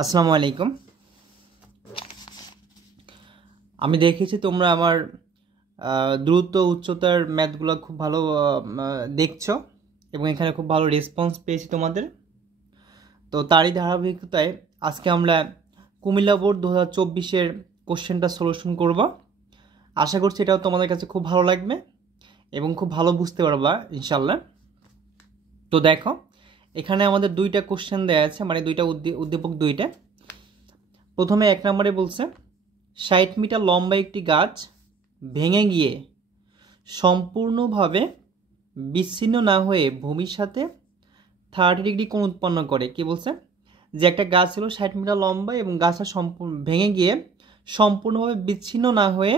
আসসালামু আলাইকুম। আমি দেখেছি তোমরা আমার দ্রুত উচ্চতার ম্যাথগুলো খুব ভালো দেখছো এবং এখানে খুব ভালো রেসপন্স পেয়েছি তোমাদের। তো তারই ধারাবাহিকতায় আজকে আমরা কুমিল্লা বোর্ড 2024-এর কোশ্চেনটা সলিউশন করব। আশা করছি এটাও তোমাদের কাছে খুব ভালো লাগবে এবং খুব ভালো বুঝতে পারবা ইনশাল্লাহ। তো দেখো, এখানে আমাদের দুইটা কোশ্চেন দেওয়া আছে, মানে দুইটা উদ্দীপক দুইটা। প্রথমে 1 নম্বরে বলছে 60 মিটার লম্বা একটি গাছ ভেঙে গিয়ে সম্পূর্ণভাবে বিচ্ছিন্ন না হয়ে ভূমির সাথে 30 ডিগ্রি কোণ উৎপন্ন করে। কি বলছে? যে একটা গাছ ছিল 60 মিটার লম্বা এবং গাছটা ভেঙে গিয়ে সম্পূর্ণভাবে বিচ্ছিন্ন না হয়ে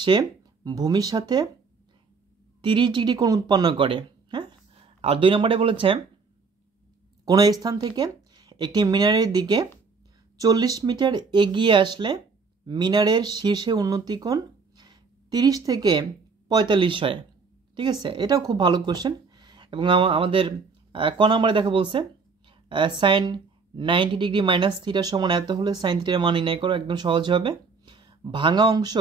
সে ভূমির সাথে 30 ডিগ্রি কোণ উৎপন্ন করে। হ্যাঁ। আর 2 নম্বরে বলেছে কোনো স্থান থেকে একটি মিনারের দিকে 40 মিটার এগিয়ে আসলে মিনারের শীর্ষে উন্নতি কোণ 30 থেকে 45 হয়। ঠিক আছে, এটাও খুব ভালো কোশ্চেন। এবং আমাদের ক নম্বরে দেখা বলছে সাইন 90 ডিগ্রি মাইনাস থিটার সমান এত হলে সাইন থিটার মান নির্ণয় করো। একদম সহজ হবে। ভাঙা অংশ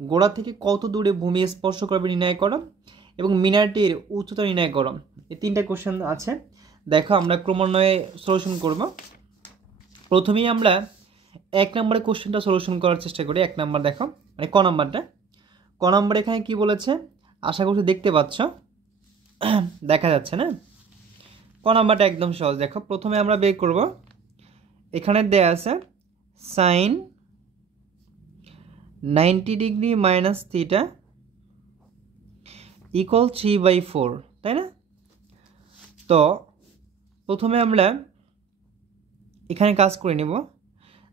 গোড়া থেকে কত দূরে ভূমি স্পর্শ করবে নির্ণয় করো এবং মিনারটির উচ্চতা নির্ণয় করো। এই 3টা কোশ্চেন আছে। দেখো, আমরা ক্রমান্বয়ে সলিউশন করব। প্রথমেই আমরা 1 নম্বরে কোশ্চেনটা সলিউশন করার চেষ্টা করি। 1 নম্বর দেখো, মানে ক নম্বরটা। ক নম্বর এখানে কি বলেছে আশা করছি দেখতে পাচ্ছ, দেখা যাচ্ছে না? ক নম্বরটা একদম সহজ। দেখো, প্রথমে আমরা বের করব, এখানে দেয়া আছে sine 90 degree minus theta equal 3/4, তাই না? তো প্রথমে আমরা এখানে কাজ করে নেব।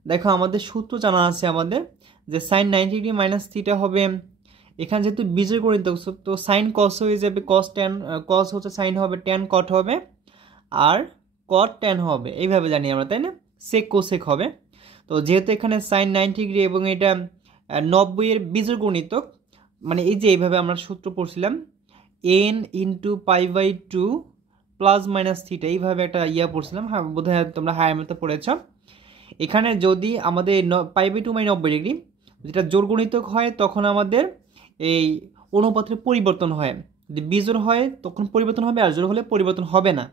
দেখো, আমাদের সূত্র জানা আছে আমাদের যে সাইন 90 ডিগ্রি মাইনাস থিটা হবে, এখানে যেহেতু বীজের গণিত, তো সাইন কস হয়ে যাবে কস ট্যান, কস হচ্ছে সাইন হবে, ট্যান কট হবে, আর কট ট্যান হবে, এইভাবে জানি আমরা, তাই না? সেক কোসেক হবে। তো যেহেতু এখানে সাইন 90 ডিগ্রি এবং এটা 90 এর বীজের গণিতক, মানে এই যে এইভাবে আমরা সূত্র পড়ছিলাম n into π/2 plus minus theta, এইভাবে একটা পড়ছিলাম। হ্যাঁ, বোধহয় তোমরা হায়ার ম্যাথে পড়েছ। এখানে যদি আমাদের π/2 মানে 90 ডিগ্রি যেটা জোর গণিতক হয়, তখন আমাদের এই অনুপাতের পরিবর্তন হয়। যদি বিজোড় হয় তখন পরিবর্তন হবে, আর জোর হলে পরিবর্তন হবে না।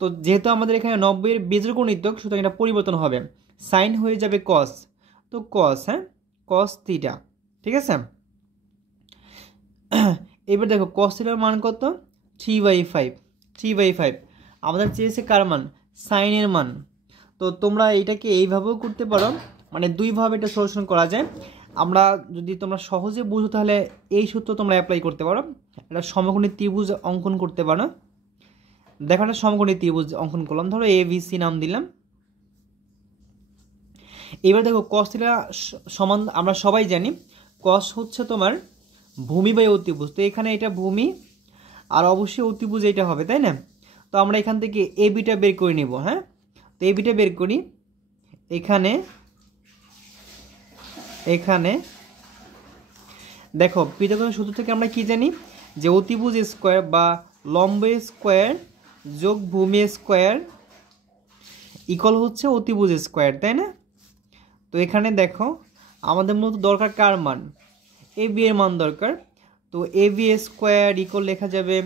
তো যেহেতু আমাদের এখানে 90 এর বিজোড় গণিতক, সুতরাং এটা পরিবর্তন হবে, সাইন হয়ে যাবে কস, তো কস, হ্যাঁ, কস থিটা। ঠিক আছে। এবার দেখো কস থিটার মান কত? 3/5। 3/5 আমাদের চেয়েছে কার মান? সাইনের মান। তো তোমরা এটাকে এইভাবেও করতে পারো, মানে দুইভাবে এটা সলিউশন করা যায়। আমরা যদি তোমরা সহজে বুঝো তাহলে এই সূত্র তোমরা অ্যাপ্লাই করতে পারো। এটা সমকোণী ত্রিভুজ অঙ্কন করতে পারো। দেখো, একটা সমকোণী ত্রিভুজ অঙ্কন করলাম, ধরো ABC নাম দিলাম। এবার দেখো কস থিটা সমান, আমরা সবাই জানি কস হচ্ছে তোমার ভূমি বাই অতিভুজ। তো এখানে এটা ভূমি আর অবশ্যই অতিভুজ এটা হবে, তাই না? তো আমরা এখান থেকে এবিটা বের করে নিব। হ্যাঁ, তো এবিটা বের করি। এখানে দেখো, পিথাগোরাস সূত্র থেকে আমরা কি জানি যে অতিভুজ স্কোয়ার বা লম্ব স্কোয়ার যোগ ভূমি স্কোয়ার ইকুয়াল হচ্ছে অতিভুজ স্কোয়ার, তাই না? তো এখানে দেখো আমাদের মূলত দরকার কার মান? এবি এর মান দরকার। তো এবি স্কোয়ার ইকুয়াল লেখা যাবে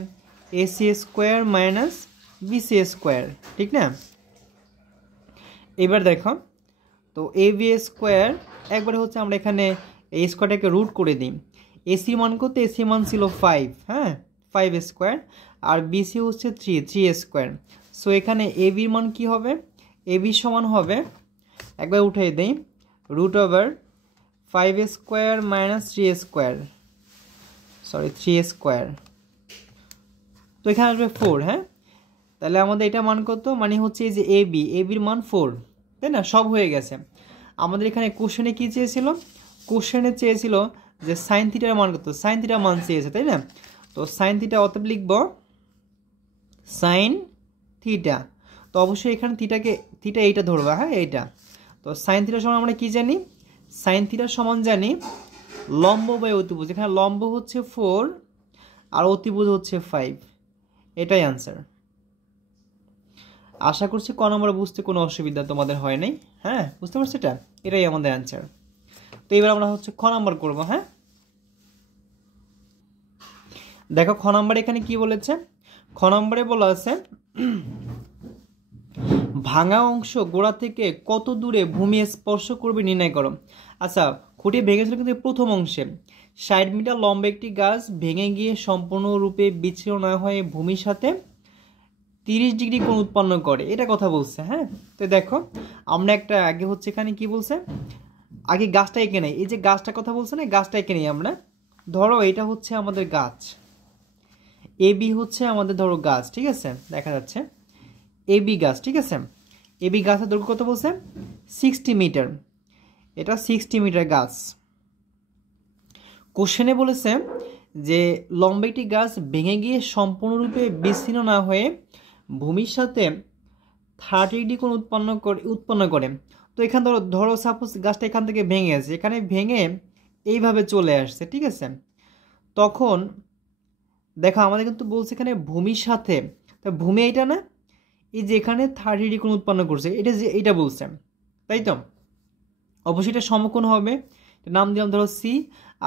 AC square minus BC square, ঠিক না? এবার দেখো, তো এবি স্কোয়ার একবারে হচ্ছে আমরা এখানে এই স্কোয়ারটাকে রুট করে দিই। এসি মান কত? এসি মান ছিল 5, হ্যাঁ, 5 স্কোয়ার, আর বিসি হচ্ছে 3 স্কোয়ার। সো এখানে এবির মান কি হবে? এবি সমান হবে, একবার উঠিয়ে দিই, root over 5 square minus 3 square, sorry 3 square. তো এখানে আসবে 4, হ্যাঁ। তাহলে আমাদের এটা মান কত? মানে হচ্ছে এই যে এবির মান 4, তাই না? সব হয়ে গেছে। আমাদের এখানে কোশ্চেনে কি চেয়েছিল? কোশ্চেনে চেয়েছিল যে সাইন থিটার মান কত? সাইন থিটার মান চেয়েছে, তাই না? তো সাইন থিটা অতএব লিখব সাইন থিটা। তো অবশ্যই এখানে থিটা এইটা ধরবা, হ্যাঁ, এইটা। তো সাইন থিটার সমান আমরা কি জানি? সাইন থিটার সমান জানি লম্ব বাই অতিভুজ। এখানে লম্ব হচ্ছে 4 আর অতিভুজ হচ্ছে 5, এটাই আনসার। আশা করছি ক নম্বর বুঝতে কোনো অসুবিধা তোমাদের হয় নাই। হ্যাঁ, বুঝতে পারছো? এটাই আমাদের অ্যান্সার। তো এবার আমরা হচ্ছে খ নম্বর করবো। হ্যাঁ, দেখো খ নম্বর এখানে কি বলেছে। খ নম্বরে বলা আছে ভাঙা অংশ গোড়া থেকে কত দূরে ভূমি স্পর্শ করবে নির্ণয় করো। আচ্ছা, খুঁটি ভেঙেছিল কিন্তু প্রথম অংশে 60 মিটার লম্বা একটি গাছ ভেঙে গিয়ে সম্পূর্ণরূপে বিচ্ছিন্ন না হয়ে ভূমির সাথে 30 ডিগ্রি কোণ উৎপন্ন করে, এটা কথা বলছে। হ্যাঁ, তো দেখো আমরা একটা আগে হচ্ছে এখানে কি বলছে, আগে গাছটা এঁকে নেই। এই যে গাছটা কথা বলছে না, গাছটা এঁকে নেই আমরা। ধরো এটা হচ্ছে আমাদের গাছ, এ বি হচ্ছে আমাদের ধরো গাছ, ঠিক আছে, দেখা যাচ্ছে এ বি গাছ, ঠিক আছে। এ বি গাছের দৈর্ঘ্য কত বলছে? 60 মিটার। এটা 60 মিটার গাছ। কোশ্চেনে বলেছে যে লম্বা একটি গাছ ভেঙে গিয়ে সম্পূর্ণরূপে বিচ্ছিন্ন না হয়ে ভূমির সাথে 30 ডিগ্রি কোণ উৎপন্ন করে। তো এখানে ধরো সাপোজ গাছটা এখান থেকে ভেঙে আছে, এখানে ভেঙে এইভাবে চলে আসছে, ঠিক আছে। তখন দেখো আমাদের কিন্তু বলছে এখানে ভূমির সাথে, তা ভূমি এইটা না, এই যে এখানে 30 ডিগ্রি কোণ উৎপন্ন করছে, এটা যে এইটা বলছে, তাই তো? অবশ্যই এটা সমকোণ হবে। নাম দিলাম ধরো সি,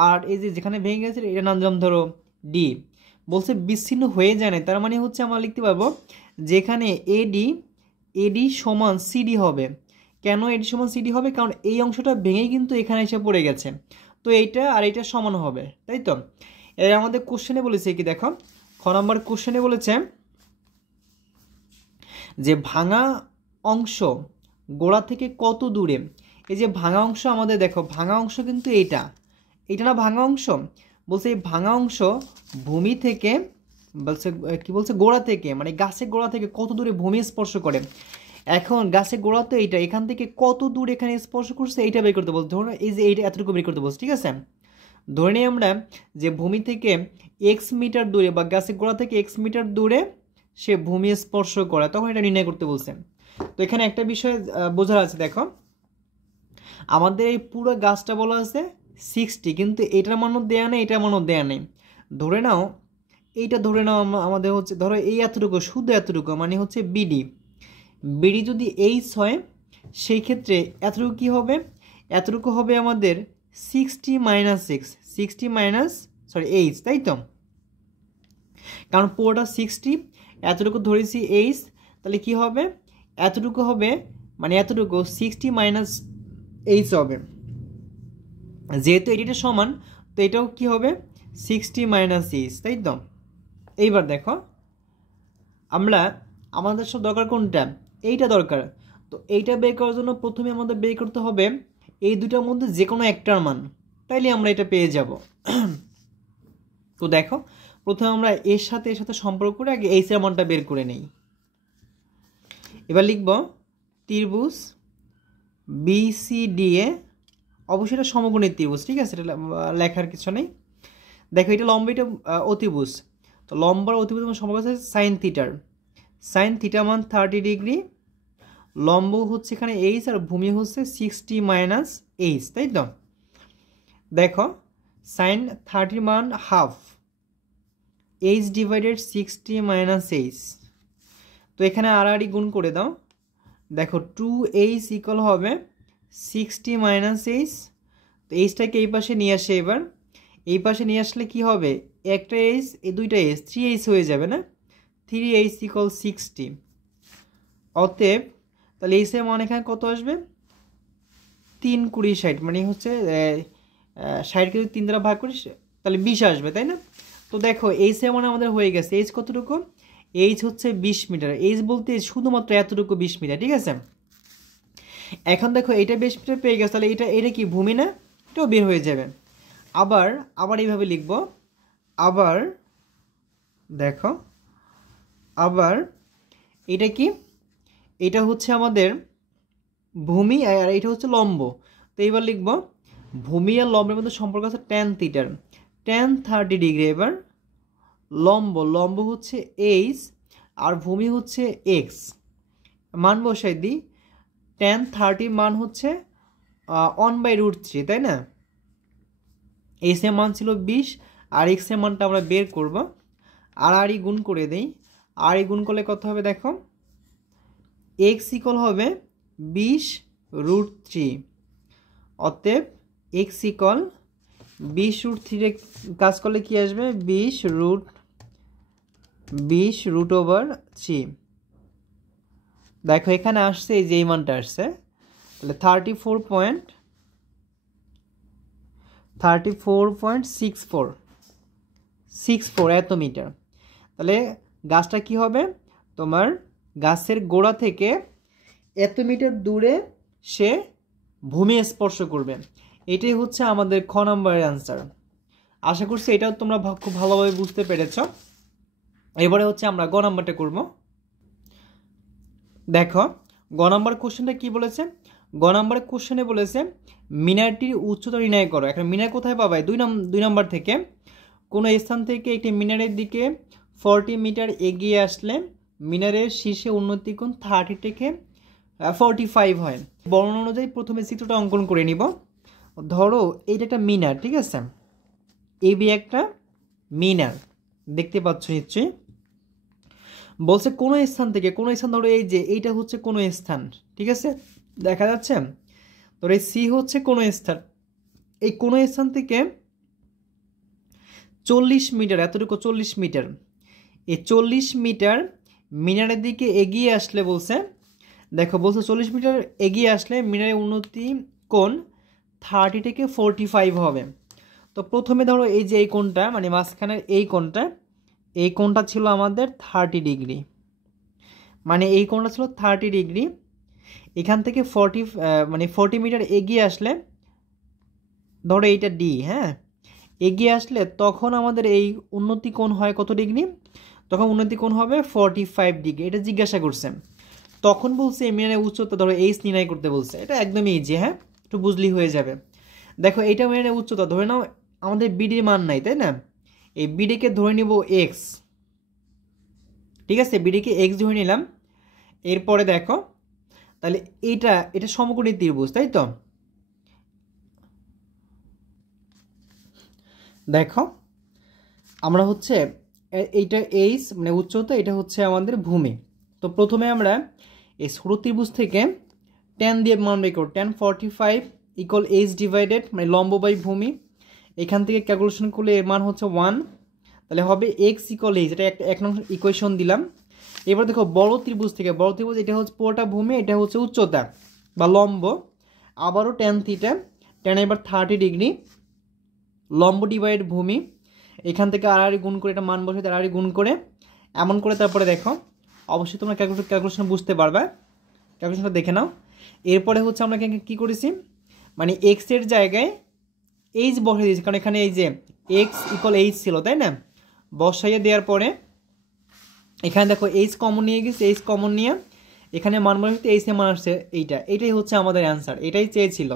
আর এই যে যেখানে ভেঙে গেছে এটা নাম দিলাম ধরো ডি। বলছে বিচ্ছিন্ন হয়ে যায় না, তার মানে হচ্ছে আমরা লিখতে পারবো যেখানে এডি সমান সিডি হবে। কেন এডি সমান সিডি হবে? কারণ এই অংশটা ভেঙেই কিন্তু এখানে এসে পড়ে গেছে, তো এইটা আর এইটা সমান হবে, তাই তো? এর আমাদের কোশ্চেনে বলেছে কি, দেখো খ নম্বর কোশ্চেনে বলেছে যে ভাঙা অংশ গোড়া থেকে কত দূরে। এই যে ভাঙা অংশ আমাদের দেখো, ভাঙা অংশ কিন্তু এইটা না ভাঙা অংশ। বলছে এই ভাঙা অংশ ভূমি থেকে বলছে কি বলছে, গোড়া থেকে, মানে গাছের গোড়া থেকে কত দূরে ভূমি স্পর্শ করে। এখন গাছের গোড়া তো এইটা, এখান থেকে কত দূর এখানে স্পর্শ করছে এইটা বের করতে বলছে। ধরুন এই যে এইটা এতটুকু বের করতে বলছে, ঠিক আছে। ধরে নিই আমরা যে ভূমি থেকে এক্স মিটার দূরে বা গাছের গোড়া থেকে এক্স মিটার দূরে সে ভূমি স্পর্শ করে, তখন এটা নির্ণয় করতে বলছে। তো এখানে একটা বিষয় বোঝার আছে, দেখো আমাদের এই পুরো গাছটা বলা আছে 60, কিন্তু এটার মানও দেয়া নেই, এটার মানও দেয়া নেই। ধরে নাও এইটা, ধরে নাও আমাদের হচ্ছে ধরো এই এতটুকু, শুধু এতটুকু মানে হচ্ছে বিডি যদি এইচ হয়, সেই ক্ষেত্রে এতটুকু কি হবে? এতটুকু হবে আমাদের 60 মাইনাস এইচ, তাই তো? কারণ পুরোটা 60, এতটুকু ধরেছি এইচ, তাহলে কি হবে? এতটুকু হবে মানে এতটুকু 60 মাইনাস এইচ হবে। যেহেতু এটিটা সমান, তো এটাও কি হবে? 60 মাইনাস এইচ, তাই তো? এইবার দেখো আমাদের সব দরকার কোনটা? এইটা দরকার। তো এইটা বের করার জন্য প্রথমে আমাদের বের করতে হবে এই দুটার মধ্যে যে কোনো একটার মান, তাইলে আমরা এটা পেয়ে যাব। তো দেখো প্রথমে আমরা এর সাথে সম্পর্ক করে আগে এইচ এর মানটা বের করে নেই। এবার লিখব ত্রিভুজ BCDA, অবশ্যই এটা সমকোণী ত্রিভুজ, ঠিক আছে, এটা লেখার কিছু নেই। দেখো এটা লম্বা, এটা অতিভুজ। তো লম্বার অতিভুজ সম্পর্ক আছে সাইন থিটা মান 30 ডিগ্রি, লম্ব হচ্ছে এখানে এইচ আর ভূমি হচ্ছে 60 মাইনাস এইচ, তাই তো? দেখো সাইন 30 মান half, H divided 60 minus H. তো এখানে আড়াআড়ি গুণ করে দাও। দেখো 2h ইকুয়াল হবে 60 মাইনাস এইচ। তো এইচটাকে এই পাশে নিয়ে আসে, এবার এই পাশে নিয়ে আসলে কি হবে? একটা এইচ, এই দুইটা এইচ, 3h হয়ে যাবে না? 3h equal 60। অতএব তাহলে এইচ এর মান এখানে কত আসবে? 3 20 60, মানে হচ্ছে 60কে যদি 3 দ্বারা ভাগ করি তাহলে 20 আসবে, তাই না? তো দেখো এইচ এর মান আমাদের হয়ে গেছে। এইচ কতটুকু? এইচ হচ্ছে 20 মিটার। এইচ বলতে শুধুমাত্র এতটুকু 20 মিটার, ঠিক আছে। এখন দেখো এটা 20 মিটার পেয়ে গেছে, তাহলে এটা কি ভূমি না? এটাও বের হয়ে যাবে। আবার এইভাবে লিখব। আবার দেখো আবার এটা কি? এটা হচ্ছে আমাদের ভূমি আর এটা হচ্ছে লম্ব। তো এইবার লিখব ভূমি আর লম্বের মধ্যে সম্পর্ক আছে tan থিটার, tan 30 ডিগ্রি। এবার লম্ব হচ্ছে এইচ আর ভূমি হচ্ছে এক্স, মান বসাই দিই। tan 30 মান হচ্ছে 1/√3, তাই না? এইচ এর মান ছিল 20 আর এক্স এর মানটা আমরা বের করব। আর গুণ করে দেই। আর গুণ করলে কত হবে? দেখো এক্স ইকুয়াল হবে 20√3। অতএব এক্স ইকুয়াল 20√3 কাজ করলে কি আসবে 20√3। দেখো এখানে আসছে এই যে এই মানটা আসছে, তাহলে 34.64 এত মিটার। তাহলে গাছটা কি হবে, তোমার গাছের গোড়া থেকে এত মিটার দূরে সে ভূমি স্পর্শ করবে। এটাই হচ্ছে আমাদের খ নম্বরের অ্যান্সার। আশা করছি এটাও তোমরা খুব ভালোভাবে বুঝতে পেরেছ। এবারে হচ্ছে আমরা গ নাম্বারটা করব। দেখো গ নাম্বার কোশ্চেনটা কি বলেছে, গ নাম্বারের কোশ্চেনে বলেছে মিনারটির উচ্চতা নির্ণয় করো। এখন মিনার কোথায় পাবে, দুই নাম্বার থেকে কোনো স্থান থেকে একটি মিনারের দিকে 40 মিটার এগিয়ে আসলে মিনারের শীর্ষে উন্নতি কোণ 30 থেকে 45 হয়। বর্ণনা অনুযায়ী প্রথমে চিত্রটা অঙ্কন করে নিব। ধরো এইটা একটা মিনার, ঠিক আছে, এই বি একটা মিনার দেখতে পাচ্ছ নিশ্চয়ই। বলছে কোনো স্থান থেকে, কোনো স্থান ধরো এই যে এইটা হচ্ছে কোনো স্থান, ঠিক আছে, দেখা যাচ্ছে। ধরো এই সি হচ্ছে কোনো স্থান, এই কোনো স্থান থেকে 40 মিটার, এতটুকু 40 মিটার, এই 40 মিটার মিনারের দিকে এগিয়ে আসলে বলছে, দেখো বলছে 40 মিটার এগিয়ে আসলে মিনারের উন্নতি কোণ 30 থেকে 45 হবে। তো প্রথমে ধরো এই যে এই কোণটা, মানে মাঝখানের এই কোণটা ছিল আমাদের 30 ডিগ্রি, মানে এই কোণটা ছিল 30 ডিগ্রি। এখান থেকে 40 মিটার এগিয়ে আসলে ধরো এইটা ডি, হ্যাঁ, এগিয়ে আসলে তখন আমাদের এই উন্নতি কোণ হয় কত ডিগ্রি, তখন উন্নতি কোণ হবে 45 ডিগ্রি। এটা জিজ্ঞাসা করছে, তখন বলছে এই মিনারের উচ্চতা ধরো এইচ নির্ণয় করতে বলছে। এটা একদমই ইজি, হ্যাঁ, একটু বুঝলেই হয়ে যাবে। দেখো এইটা মিনারের উচ্চতা, ধরে নাও আমাদের বিডির মান নাই, তাই না, এই বিডিকে ধরে নিব এক্স, ঠিক আছে, বিডিকে এক্স ধরে নিলাম। এরপরে দেখো তাহলে এটা সমকোণী ত্রিভুজ, তাই তো। দেখো আমরা হচ্ছে এইটা এইচ মানে উচ্চতা, এটা হচ্ছে আমাদের ভূমি। তো প্রথমে আমরা এই ছোট ত্রিভুজ থেকে tan দিয়ে মান বের করব। tan 45 ইকুয়াল এইচ ডিভাইডেড মানে লম্ব বাই ভূমি। এখান থেকে ক্যালকুলেশন করলে এর মান হচ্ছে 1, তাহলে হবে এক্স ইকুয়াল এইচ। এটা এক নম্বর ইকুয়েশন দিলাম। এবার দেখো বড় ত্রিভুজ থেকে, বড় ত্রিভুজ এটা হচ্ছে পুরোটা ভূমি, এটা হচ্ছে উচ্চতা বা লম্ব। আবারও tan থিটা, tan এবার 30 ডিগ্রি, লম্ব ডিভাইড ভূমি। এখান থেকে আর গুণ করে এটা মান বসে আর গুণ করে এমন করে তারপরে দেখো, অবশ্যই তোমরা ক্যালকুলেশন বুঝতে পারবে, ক্যালকুলেশনটা দেখে নাও। এরপরে হচ্ছে আমরা কি করেছি, মানে এক্স এর জায়গায় এইচ বসিয়ে দিয়েছি, কারণ এখানে এই যে এক্স ইকুয়াল এইচ ছিল, তাই না। বসাইয়ে দেওয়ার পরে এখানে দেখো এইচ কমন নিয়ে গেছে, এইচ কমন নিয়ে এখানে মান বসে এইচ এর মান আসছে এইটাই হচ্ছে আমাদের অ্যান্সার, এটাই চেয়েছিল।